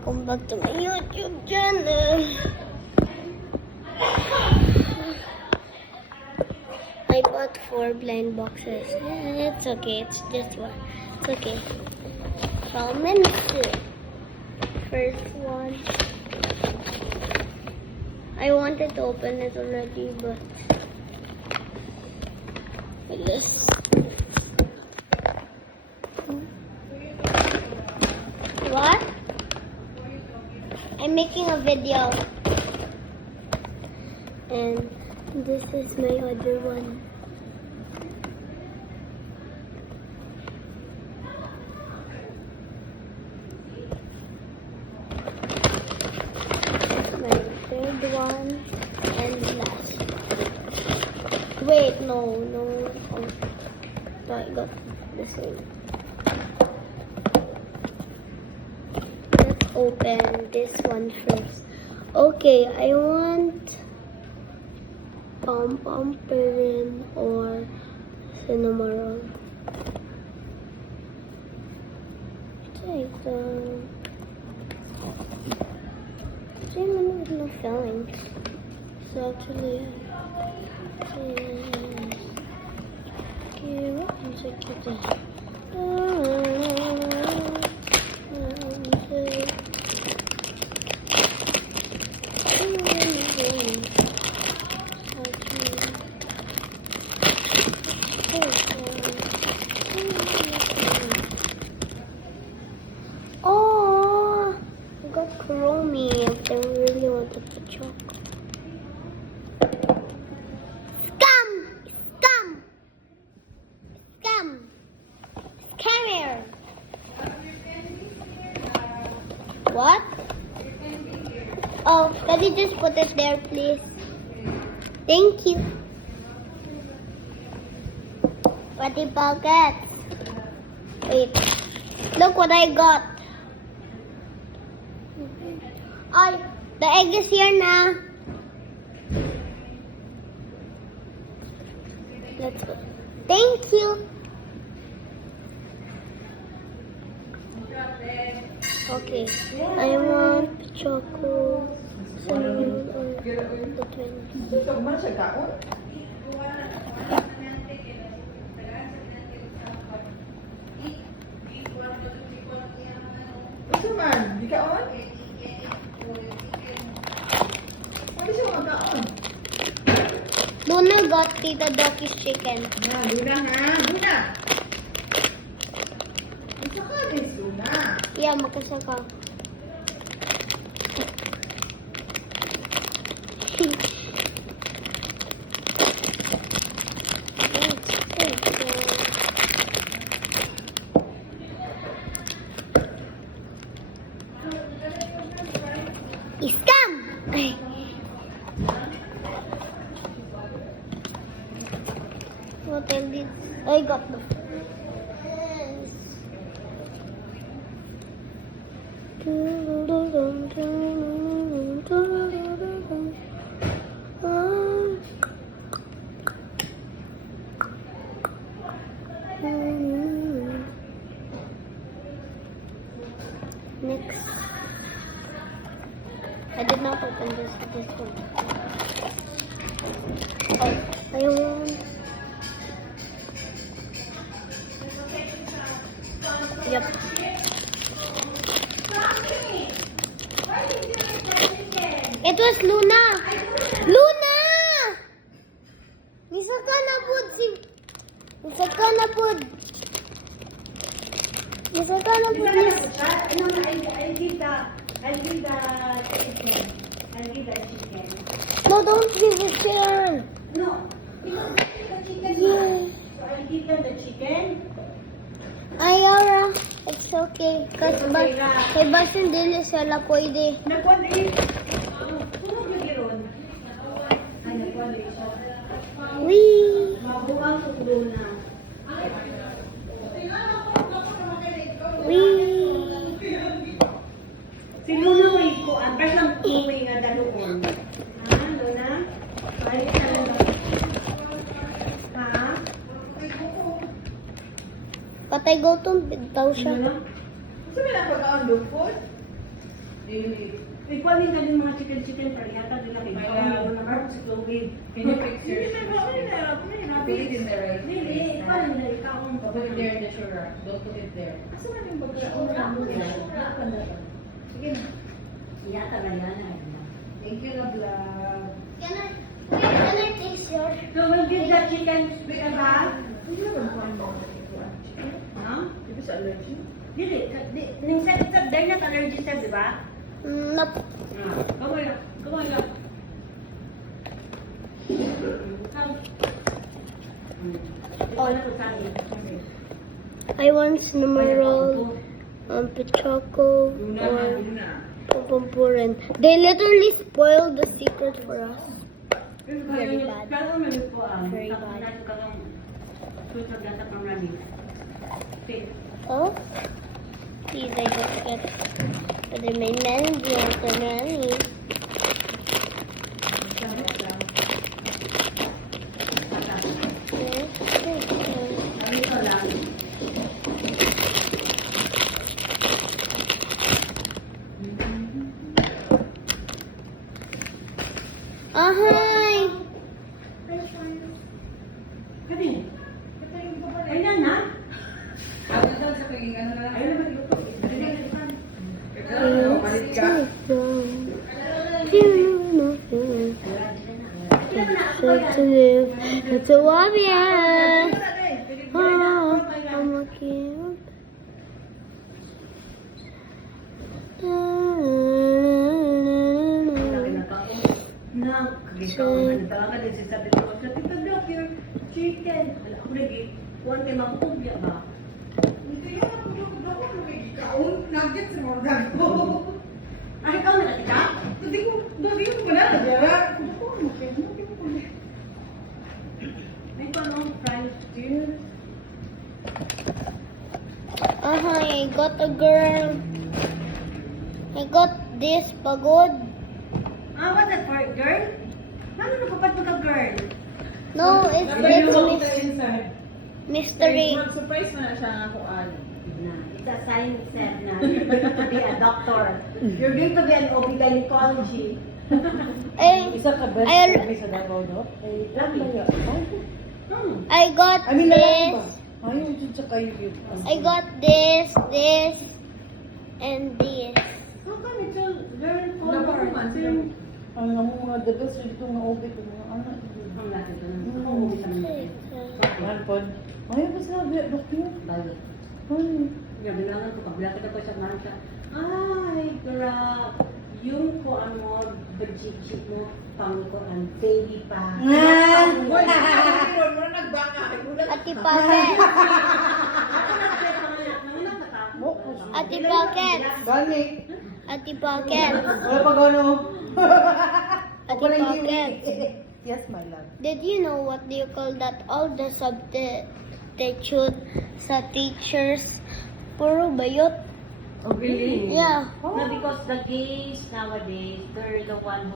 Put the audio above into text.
welcome back to my YouTube channel. I bought 4 blind boxes. It's okay, it's just one. It's okay. Ramen soup. First one. I wanted to open it already, but what? I'm making a video. And this is my other one. My third one and last. Wait, no. Oh, so I got the same. Let's open this one first. Okay, I want pom-pom perin or cinnamon roll. Take them. Cinnamon with no fillings. So actually, okay, what is it? Oh, I got Chromie if I really wanted to chocolate. Come here. What? Oh, can you just put it there, please? Thank you. Patty pockets. Wait. Look what I got. Oh, the egg is here now. Let's go. Thank you. Okay, I want chocolate, cinnamon, or the twins. Gusto man, di ka on? Ano siya mga ka-on? Luna got Tita Doki's chicken. Luna ha, Luna! Isa ka rin, Luna. Yeah, makasaka. Scam! What I did? I got the next. I did not open this one. Oh, I want. Yep. It was Luna. Luna! Misaka na pud si. Misaka na pud. Misaka na pud. I'll give the chicken. I'll give the chicken. No, don't give it to her. No, because the chicken. Yeah. So I'll give them the chicken. Ayara, it's okay. Kasi kay Basin dili sila pwede. Nagkuhan eh. Sunog yung giron. Ay, nagkuhan eh siya. Wee! Mabuang sa Luna. Wee! Si Luna may kuan. Basta lang may nga daluon. Ha, Luna? Ay, ha? Patay gutom, bitaw siya. Ano? Sabi na pagkaon lupot? Ikaw din ka din mga chicken pero yata din laki. Kaya mo naman si Chloe. Can you fix yours? Pili in the right place. ikaw din na ikaw. Put it there in the sugar rack. Don't put it there. Sige na. Yata na yan. Thank you, love, love. Can I taste yours? So we'll give the chicken with a bath. Huh? Ito sa allergy? Dili. Ning said they're not allergy said, di ba? Nope. Come on. I want cinnamon roll, pichoco, or pumpurin. They literally spoiled the secret for us. Very bad. Very bad. Oh, please, I just get the main manager, the nanny. Hi. Ayan na. Ano daw sa pagiging ano na lang? Ayun na ba? Malit ka. To live, it's a warrior. Oh, I'm looking. Chicken. Ako lagi. Kuwan kay magpubya ba? Nuggets sa organ ko. Ay, ikaw na ka? Hindi ko ba na nadara? May panong fries too. I got a girl. I got this pagod. Ah, what's that for? Girl? Ano na papat mo ka girl? No, it's inside. mystery. Surprise mo na siya nga kung ano. It's a sign set na you're going to be a doctor. You're going to be an OB-gynecology. Isa ka best I'll- service sa Davao, no? I got this. Ayaw, dyan sa kayo yun. I got this, and this. How come it's all very Napakuman sila. color? Ang mga the best dito nga obit ko mga anak. Ang laki ito. Ang OB sa mga. Manpon. Ayaw ba sabi, doktor? Balik. Ay. Gabi lang ako, pagbilaki na po siya, marang siya. Ay, grab. Yung ko ano, bajijit mo, pang ko ang baby pa. Ati Pocket. Ati Pocket. Gani. Ati Pocket. Wala pa gano. Ati Pocket. Yes, my love. Did you know what do you call that? All the substitute sa teachers, puro bayot. Oh, really? Yeah. No, because the gays nowadays, they're the one who